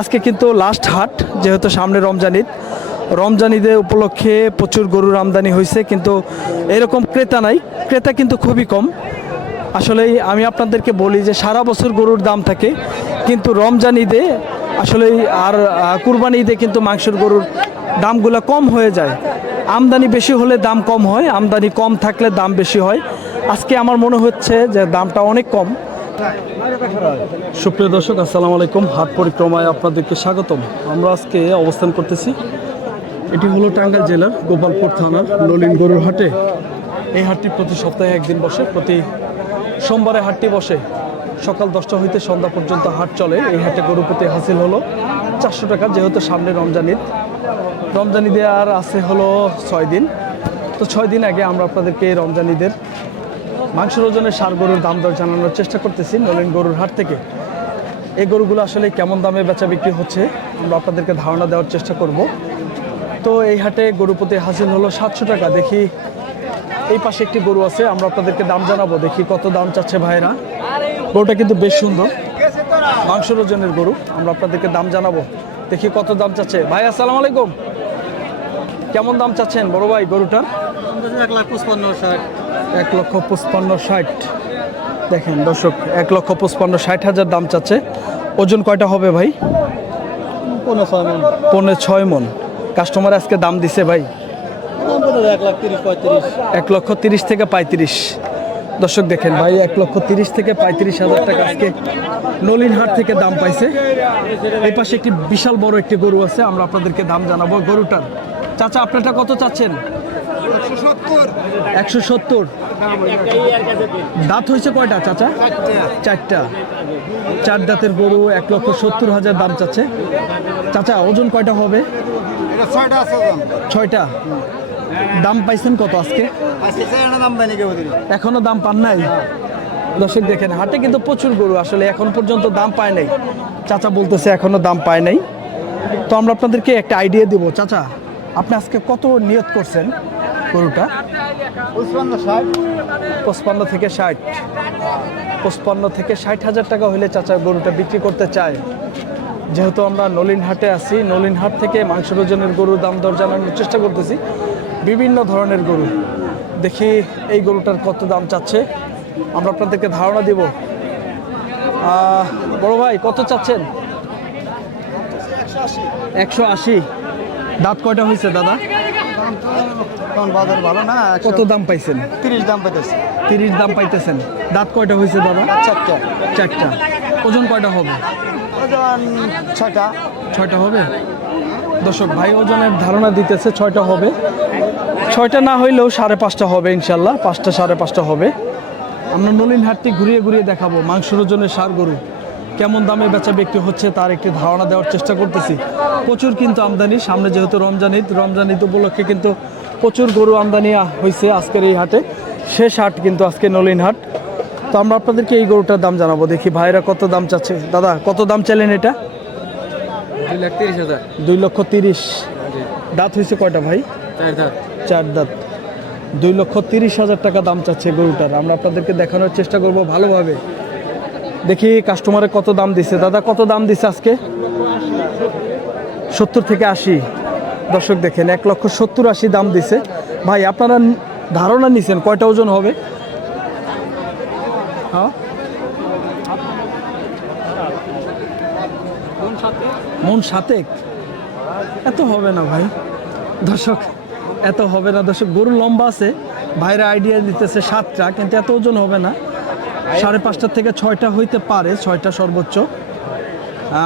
আজকে কিন্তু লাস্ট হাট, যেহেতু সামনে রমজান ঈদ। রমজান ঈদের উপলক্ষে প্রচুর গরুর আমদানি হয়েছে, কিন্তু এরকম ক্রেতা নাই। ক্রেতা কিন্তু খুবই কম। আসলেই আমি আপনাদেরকে বলি যে সারা বছর গরুর দাম থাকে, কিন্তু রমজান ঈদে আসলেই আর কুরবানি ঈদে কিন্তু মাংসের গরুর দামগুলো কম হয়ে যায়। আমদানি বেশি হলে দাম কম হয়, আমদানি কম থাকলে দাম বেশি হয়। আজকে আমার মনে হচ্ছে যে দামটা অনেক কম। সুপ্রিয় দর্শক, আসসালামু আলাইকুম। হাট পরিক্রমায় আপনাদেরকে স্বাগতম। আমরা আজকে অবস্থান করতেছি এটি হলো টাঙ্গাইল জেলার গোপালপুর থানার নলিন গরুর হাটে। এই হাটটি প্রতি সপ্তাহে একদিন বসে, প্রতি সোমবারে হাটটি বসে। সকাল দশটা হইতে সন্ধ্যা পর্যন্ত হাট চলে। এই হাটে গরু প্রতি হাসিল হলো চারশো টাকা, যেহেতু সামনে রমজান ঈদ। রমজান ঈদে আর আছে হলো ছয় দিন। তো ছয় দিন আগে আমরা আপনাদেরকে রমজান ঈদের মাংসের ওজনের সার গরুর দাম দর জানানোর চেষ্টা করতেছি নলিন গরুর হাট থেকে। এই গরুগুলো আসলে কেমন দামে বেচা বিক্রি হচ্ছে, আমরা আপনাদেরকে ধারণা দেওয়ার চেষ্টা করব। তো এই হাটে গরু প্রতি হাসিল হলো সাতশো টাকা। দেখি এই পাশে একটি গরু আছে, আমরা আপনাদেরকে দাম জানাব, দেখি কত দাম চাচ্ছে ভাইরা। গরুটা কিন্তু বেশ সুন্দর, মাংসের ওজনের গরু, আমরা আপনাদেরকে দাম জানাব। দেখি কত দাম চাচ্ছে। ভাই, আসসালামু আলাইকুম। কেমন দাম চাচ্ছেন বড় ভাই গরুটার? এক লাখ পঁচপান্ন ষাট এক লক্ষ পঁচপান্ন ষাট। দেখেন দর্শক এক লক্ষ পঁচপান্ন ষাট হাজার দাম চাচ্ছে। ওজন কয়টা হবে ভাই? পনেরো ছয় মন। পৌনে ছয় মন। কাস্টমার আজকে দাম দিছে ভাই? এক লক্ষ তিরিশ থেকে পঁয়ত্রিশ। দর্শক দেখেন ভাই এক লক্ষ তিরিশ থেকে পঁয়ত্রিশ হাজার টাকা আজকে নলিনহাট থেকে দাম পাইছে। এই পাশে একটি বিশাল বড় একটি গরু আছে আমরা আপনাদেরকে দাম জানাব গরুটার। চাচা আপনারটা কত চাচ্ছেন? একশো সত্তর। দাঁত হয়েছে কয়টা চাচা? চারটা। চার দাঁতের গরু এক লক্ষ সত্তর হাজার দাম চাচ্ছে। চাচা ওজন কয়টা হবে? ছয়টা দাম পাইছেন কত আজকে? এখনও দাম পান নাই? দর্শক দেখেন হাটে কিন্তু প্রচুর গরু আসলে এখন পর্যন্ত দাম পায় নাই। চাচা বলতেছে এখনও দাম পায় নাই। তো আমরা আপনাদেরকে একটা আইডিয়া দিব। চাচা আপনি আজকে কত নিয়ত করছেন? গরুটা? পঁচপান্ন থেকে ষাট। পঁচপান্ন থেকে ষাট হাজার টাকা হলে চাচা গরুটা বিক্রি করতে চায়। যেহেতু আমরা নলিন হাটে আছি নলিন হাট থেকে মাংসের ওজনের গরুর দাম দর জানানোর চেষ্টা করতেছি। বিভিন্ন ধরনের গরু। দেখি এই গরুটার কত দাম চাচ্ছে। আমরা আপনাদেরকে ধারণা দিব। বড় ভাই কত চাচ্ছেন? একশো আশি। দাঁত কয়টা হয়েছে দাদা? তখন বাজার ভালো না কত দাম পাইছেন? তিরিশ দাম পাইতেছে। তিরিশ দাম পাইতেছেন। দাঁত কয়টা হয়েছে দাদা চারটা। চারটা। ওজন কয়টা হবে? ওজন ছয়টা। ছয়টা হবে? দর্শক ভাই ওজনের ধারণা দিতেছে ছয়টা হবে। ছয়টা না হইলেও সাড়ে পাঁচটা হবে ইনশাল্লাহ। পাঁচটা সাড়ে পাঁচটা হবে। আমরা নলিন হাটটি ঘুরিয়ে ঘুরিয়ে দেখাবো মাংসের ওজনের সার গরু। কেমন দামে বেচা বিক্রি হচ্ছে তার একটি ধারণা দেওয়ার চেষ্টা করতেছি। প্রচুর কিন্তু আমদানি সামনে যেহেতু রমজান ঈদ রমজান ঈদ উপলক্ষে কিন্তু প্রচুর গরু আমদানি হয়েছে আজকের এই হাটে। শেষ হাট কিন্তু আজকে নলিন হাট। তো আমরা আপনাদেরকে এই গরুটার দাম জানাব। দেখি ভাইরা কত দাম চাচ্ছে। দাদা কত দাম চাইলেন এটা? দুই লক্ষ তিরিশ। দাঁত হয়েছে কয়টা ভাই? চার দাঁত। দুই লক্ষ তিরিশ হাজার টাকা দাম চাচ্ছে গরুটার। আমরা আপনাদেরকে দেখানোর চেষ্টা করব ভালোভাবে। দেখি কাস্টমারে কত দাম দিছে। দাদা, কত দাম দিছে আজকে? সত্তর থেকে আশি। দর্শক দেখেন, এক লক্ষ সত্তর আশি দাম দিছে। ভাই, আপনারা ধারণা নিছেন কয়টা ওজন হবে? হ্যাঁ? মন সাতেক? এত হবে না ভাই। দর্শক, এত হবে না। দর্শক, গরু লম্বা আছে। ভাইরা আইডিয়া দিতেছে সাতটা, কিন্তু এত ওজন হবে না। সাড়ে পাঁচটা থেকে ছয়টা হইতে পারে ছয়টা সর্বোচ্চ।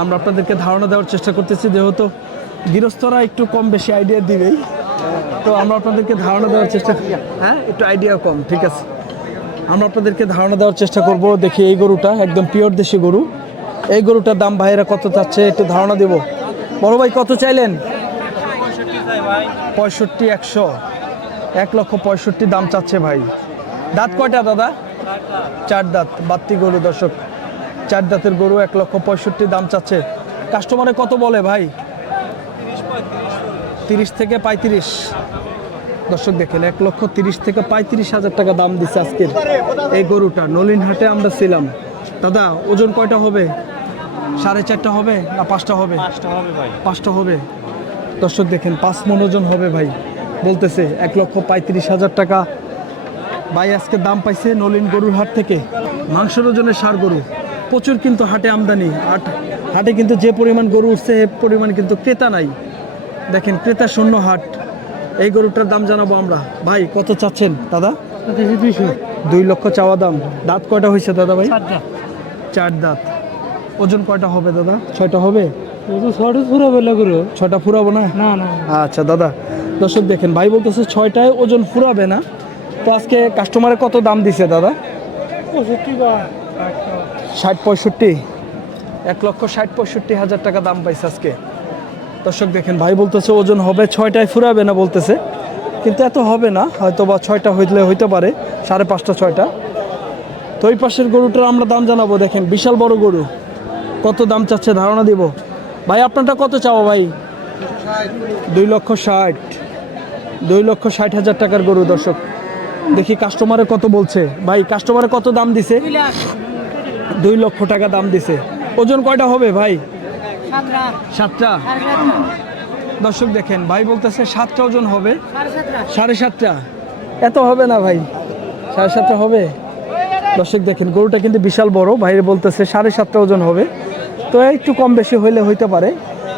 আমরা আপনাদেরকে ধারণা দেওয়ার চেষ্টা করতেছি যেহেতু গৃহস্থরা একটু কম বেশি আইডিয়া দিবেই। তো আমরা আপনাদেরকে ধারণা দেওয়ার চেষ্টা হ্যাঁ একটু আইডিয়া কম ঠিক আছে। আমরা আপনাদেরকে ধারণা দেওয়ার চেষ্টা করব দেখি এই গরুটা একদম পিওর দেশি গরু। এই গরুটার দাম ভাইয়েরা কত চাচ্ছে একটু ধারণা দেব। বড় ভাই কত চাইলেন? পঁয়ষট্টি একশো। এক লক্ষ পঁয়ষট্টি দাম চাচ্ছে ভাই। দাঁত কয়টা দাদা? চার দাঁত বাত্তি গরু দর্শক। চার দাঁতের গরু এক লক্ষ পঁয়ষট্টি দাম চাচ্ছে। কাস্টমারে কত বলে ভাই? তিরিশ থেকে পঁয়ত্রিশ। দর্শক দেখেন এক লক্ষ তিরিশ থেকে পঁয়ত্রিশ হাজার টাকা দাম দিচ্ছে আজকের এই গরুটা। নলিন হাটে আমরা ছিলাম। দাদা ওজন কয়টা হবে? সাড়ে চারটা হবে না পাঁচটা হবে? পাঁচটা হবে। দর্শক দেখেন পাঁচ মন ওজন হবে ভাই। বলতেছে এক লক্ষ পঁয়ত্রিশ হাজার টাকা ভাই আজকে দাম পাইছে নলিন গরুর হাট থেকে। মাংসের ওজনের সার গরু। প্রচুর কিন্তু হাটে আমদানি। হাট হাটে কিন্তু যে পরিমাণ গরু উঠছে সে পরিমাণ কিন্তু ক্রেতা নাই। দেখেন ক্রেতা শূন্য হাট। এই গরুটার দাম জানাব আমরা। ভাই কত চাচ্ছেন দাদা? দুই লক্ষ চাওয়া দাম। দাঁত কয়টা হয়েছে দাদা ভাই? চার দাঁত। ওজন কয়টা হবে দাদা? ছয়টা হবে? ছয়টা ফুরাবো না? না না। আচ্ছা দাদা। দর্শক দেখেন ভাই বলতেছে ছয়টায় ওজন ফুরাবে না। তো আজকে কাস্টমারে কত দাম দিছে দাদা? ষাট পঁয়ষট্টি? এক লক্ষ ষাট পঁয়ষট্টি হাজার টাকা দাম পাইছে আজকে। দর্শক দেখেন ভাই বলতেছে ওজন হবে ছয়টায় ফুরাবে না বলতেছে। কিন্তু এত হবে না হয়তো বা ছয়টা হইলে হইতে পারে সাড়ে পাঁচটা ছয়টা। তো ওই পাশের গরুটার আমরা দাম জানাব দেখেন বিশাল বড় গরু। কত দাম চাচ্ছে ধারণা দিব। ভাই আপনারটা কত চাও ভাই? দুই লক্ষ ষাট। দুই লক্ষ ষাট হাজার টাকার গরু দর্শক। দেখি কাস্টমারে কত বলছে। ভাই কাস্টমারে কত দাম দিছে? দুই লক্ষ টাকা দাম দিছে। ওজন কয়টা হবে ভাই? সাতটা। দর্শক দেখেন ভাই বলতেছে সাতটা ওজন হবে। সাড়ে সাতটা। এত হবে না ভাই। সাড়ে সাতটা হবে? দর্শক দেখেন গরুটা কিন্তু বিশাল বড়। বাইরে বলতেছে সাড়ে সাতটা ওজন হবে। তো একটু কম বেশি হইলে হইতে পারে।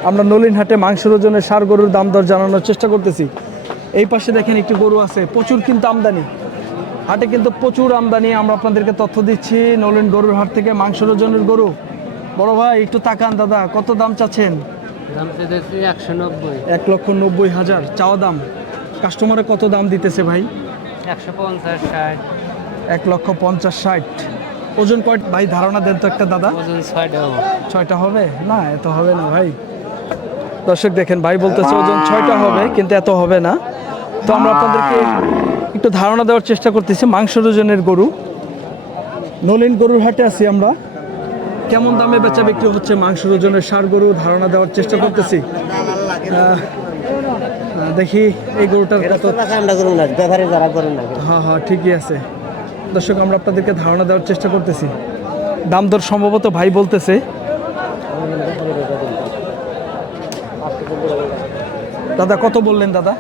আমরা নলিনহাটে মাংসের ওজনের সার গরুর দাম দর জানানোর চেষ্টা করতেছি। এই পাশে দেখেন একটি গরু আছে প্রচুর কিন্তু আমদানি। হাটে কিন্তু প্রচুর আমদানি। আমরা আপনাদেরকে তথ্য দিচ্ছি নলেন গরুর হাট থেকে মাংসের ওজনের গরু। বড় ভাই একটু তাকান দাদা কত দাম চাচ্ছেন? এক লক্ষ নব্বই হাজার চাওয়া দাম। কাস্টমারে কত দাম দিতেছে ভাই? একশো পঞ্চাশ ষাট। এক লক্ষ পঞ্চাশ ষাট। ওজন কয়? ভাই ধারণা দেন তো একটা দাদা। ওজন ছয়টা ছয়টা হবে? না এত হবে না ভাই। দর্শক দেখেন ভাই বলতেছে ওজন ছয়টা হবে কিন্তু এত হবে না। তো আমরা আপনাদেরকে একটু ধারণা দেওয়ার চেষ্টা করতেছি মাংসের ওজনের গরু। নলিন গরুর হাটে আছি আমরা। কেমন দামে বেচা বিক্রি হচ্ছে মাংসের ওজনের সার গরু ধারণা দেওয়ার চেষ্টা করতেছি। দেখি এই গরুটার কত হ্যাঁ হ্যাঁ ঠিকই আছে। দর্শক আমরা আপনাদেরকে ধারণা দেওয়ার চেষ্টা করতেছি। দাম দর সম্ভবত ভাই বলতেছে। দাদা কত বললেন দাদা?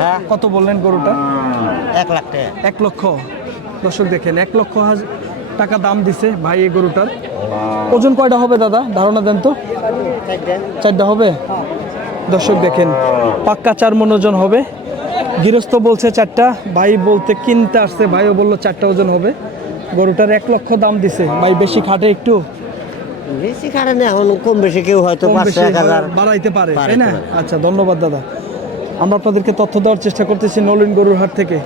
হ্যাঁ। কত বললেন গরুটা? এক লাখ টাকা। এক লক্ষ। দর্শক দেখেন এক লক্ষ টাকা দাম দিছে ভাই এই গরুটার। ওজন কয়টা হবে দাদা? ধারণা দেন তো। চারটা। হবে? দর্শক দেখেন পাক্কা চার মন ওজন হবে। গৃহস্থ বলছে চারটা ভাই বলতে কিনতে আসছে ভাইও বলল চারটা ওজন হবে। গরুটার এক লক্ষ দাম দিছে। ভাই বেশি খাটে একটু? বেশি কারণে এখন কম বেশি কেউ হয়তো বাড়াইতে পারে তাই না? আচ্ছা ধন্যবাদ দাদা। আমরা আপনাদেরকে তথ্য দেওয়ার চেষ্টা করতেছি নলিন গরুর হাট থেকে।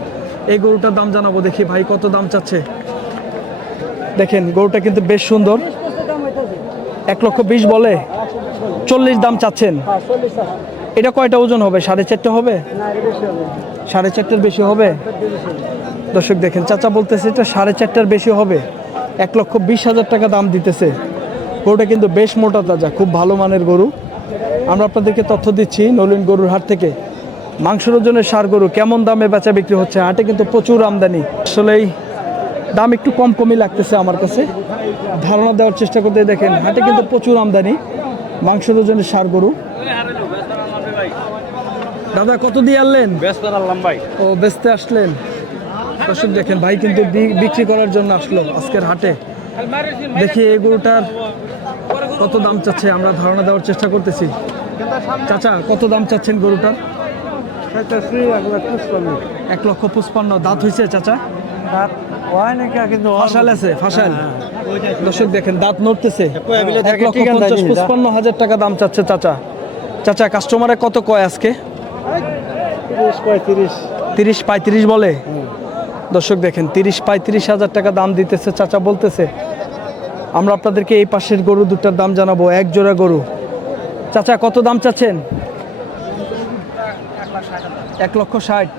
এই গরুটার দাম জানাব দেখি ভাই, কত দাম চাচ্ছে? দেখেন, গরুটা কিন্তু বেশ সুন্দর। এক লক্ষ বিশ বলে চল্লিশ দাম চাচ্ছেন। এটা কয়টা ওজন হবে? সাড়ে চারটে হবে? সাড়ে চারটের বেশি হবে? দর্শক দেখেন, চাচা বলতেছে এটা সাড়ে চারটার বেশি হবে। এক লক্ষ বিশ হাজার টাকা দাম দিতেছে। গরুটা কিন্তু বেশ মোটা তাজা, খুব ভালো মানের গরু। আমরা আপনাদেরকে তথ্য দিচ্ছি নলিন গরুর হাট থেকে। মাংসের ওজনের সার গরু কেমন দামে বেচা বিক্রি হচ্ছে? হাটে কিন্তু প্রচুর আমদানি। আসলেই দাম একটু কম কমই লাগতেছে আমার কাছে। ধারণা দেওয়ার চেষ্টা করতে দেখেন হাটে কিন্তু প্রচুর আমদানি মাংসের ওজনের সার গরু। দাদা কত দিয়ে আনলেন? ভাই। ও বেচতে আসলেন। দর্শক দেখেন ভাই কিন্তু বিক্রি করার জন্য আসলো আজকের হাটে। দেখি এই গরুটার কত দাম চাচ্ছে আমরা ধারণা দেওয়ার চেষ্টা করতেছি। চাচা কত দাম চাচ্ছেন গরুটার? এক লক্ষ পঁচপান্ন দাঁত হয়েছে চাচা? কিন্তু ফাঁসাল আছে ফাঁসাল। দর্শক দেখেন দাঁত নড়তেছে। এক লক্ষ পঞ্চাশ। পঁচপান্ন হাজার টাকা দাম চাচ্ছে চাচা। চাচা কাস্টমারে কত কয় আজকে? তিরিশ পঁয়ত্রিশ। বলে? দর্শক দেখেন তিরিশ পঁয়ত্রিশ হাজার টাকা দাম দিতেছে চাচা বলতেছে। আমরা আপনাদেরকে এই পাশের গরু দুটার দাম জানাব এক জোড়া গরু। চাচা কত দাম চাচ্ছেন? এক লক্ষ ষাট।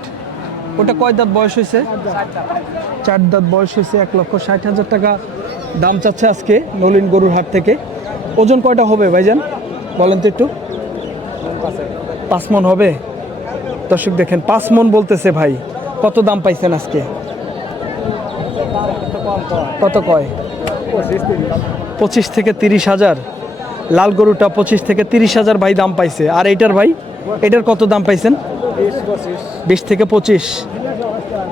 ওটা কয় দাঁত বয়স হয়েছে? চার দাঁত বয়স হয়েছে, এক লক্ষ ষাট হাজার টাকা দাম চাচ্ছে আজকে নলিন গরুর হাট থেকে। ওজন কয়টা হবে ভাইজান? বলেন তো একটু। পাঁচ মন হবে? দর্শক দেখেন, পাঁচ মন বলতেছে ভাই, কত দাম পাইছেন আজকে? কত কয়? পঁচিশ থেকে তিরিশ হাজার। লাল গরুটা পঁচিশ থেকে তিরিশ হাজার ভাই দাম পাইছে। আর এইটার ভাই এটার কত দাম পাইছেন? বিশ থেকে পঁচিশ।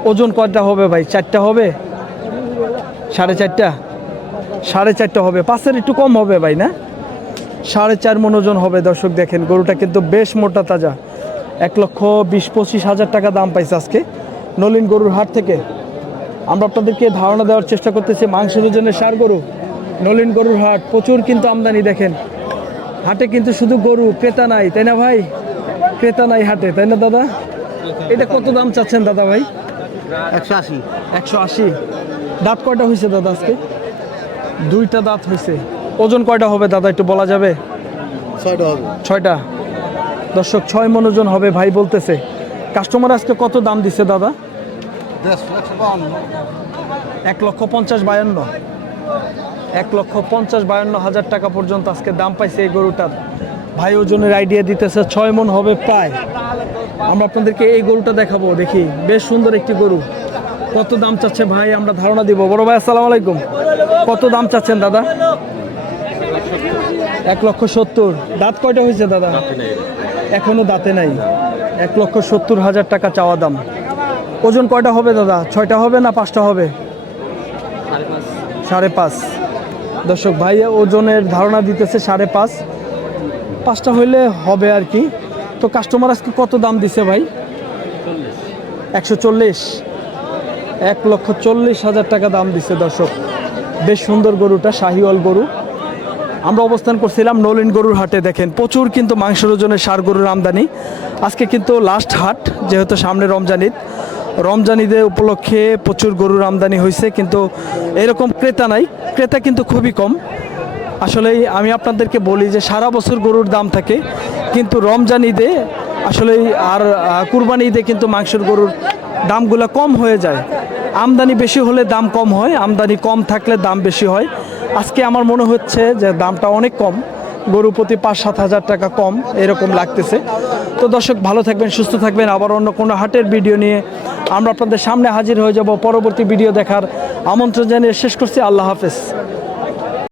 ওজন কয়টা হবে ভাই? চারটা হবে? সাড়ে চারটা? সাড়ে চারটা হবে। পাঁচের একটু কম হবে ভাই, না? সাড়ে চার মন ওজন হবে, দর্শক দেখেন। গরুটা কিন্তু বেশ মোটা তাজা। এক লক্ষ বিশ পঁচিশ হাজার টাকা দাম পাইছে আজকে নলিন গরুর হাট থেকে। আমরা আপনাদেরকে ধারণা দেওয়ার চেষ্টা করতেছি, মাংসের ওজনের সার গরু, নলিন গরুর হাট। প্রচুর কিন্তু আমদানি, দেখেন। হাটে কিন্তু শুধু গরু, ক্রেতা নাই, তাই না ভাই? ক্রেতা নাই হাটে তাই না দাদা? এটা কত দাম চাচ্ছেন দাদা ভাই? একশো আশি। একশো আশি। দাঁত কয়টা হয়েছে দাদা আজকে? দুইটা দাঁত হয়েছে ওজন কয়টা হবে দাদা একটু বলা যাবে? ছয়টা হবে। ছয়টা। দর্শক ছয় মন ওজন হবে ভাই বলতেছে। কাস্টমার আজকে কত দাম দিছে দাদা? এক লক্ষ পঞ্চাশ বায়ান্ন। এক লক্ষ পঞ্চাশ বায়ান্ন হাজার টাকা পর্যন্ত আজকে দাম পাইছে এই গরুটার। ভাই ওজনের আইডিয়া দিতেছে, ছয় মন হবে প্রায় আমরা আপনাদেরকে এই গরুটা দেখাবো, দেখি। বেশ সুন্দর একটি গরু। কত দাম চাচ্ছে ভাই, আমরা ধারণা দিব। বড় ভাই, আসসালামু আলাইকুম। কত দাম চাচ্ছেন, দাদা? এক লক্ষ সত্তর। দাঁত কয়টা হয়েছে, দাদা? এখনও দাঁতে নাই। এক লক্ষ সত্তর হাজার টাকা চাওয়া দাম। ওজন কয়টা হবে, দাদা? ছয়টা হবে না পাঁচটা হবে? সাড়ে পাঁচ। দর্শক, ভাই, ওজনের ধারণা দিতেছে সাড়ে পাঁচ। পাঁচটা হইলে হবে আর কি। তো কাস্টমার আজকে কত দাম দিছে ভাই? একশো চল্লিশ। এক লক্ষ চল্লিশ হাজার টাকা দাম দিছে দর্শক। বেশ সুন্দর গরুটা, শাহিওয়াল গরু। আমরা অবস্থান করছিলাম নলিন গরুর হাটে, দেখেন। প্রচুর কিন্তু মাংসের ওজনের সার গরুর আমদানি। আজকে কিন্তু লাস্ট হাট, যেহেতু সামনে রমজান ঈদ রমজান উপলক্ষে প্রচুর গরুর আমদানি হয়েছে কিন্তু এরকম ক্রেতা নাই। ক্রেতা কিন্তু খুবই কম। আসলেই আমি আপনাদেরকে বলি যে সারা বছর গরুর দাম থাকে, কিন্তু রমজান ঈদে আসলেই আর কুরবানি ঈদে কিন্তু মাংসের গরুর দামগুলো কম হয়ে যায়। আমদানি বেশি হলে দাম কম হয়, আমদানি কম থাকলে দাম বেশি হয়। আজকে আমার মনে হচ্ছে যে দামটা অনেক কম, গরু প্রতি পাঁচ সাত হাজার টাকা কম, এরকম লাগতেছে। তো দর্শক, ভালো থাকবেন, সুস্থ থাকবেন। আবার অন্য কোনো হাটের ভিডিও নিয়ে আমরা আপনাদের সামনে হাজির হয়ে যাব। পরবর্তী ভিডিও দেখার আমন্ত্রণ জানিয়ে শেষ করছি। আল্লাহ হাফেজ।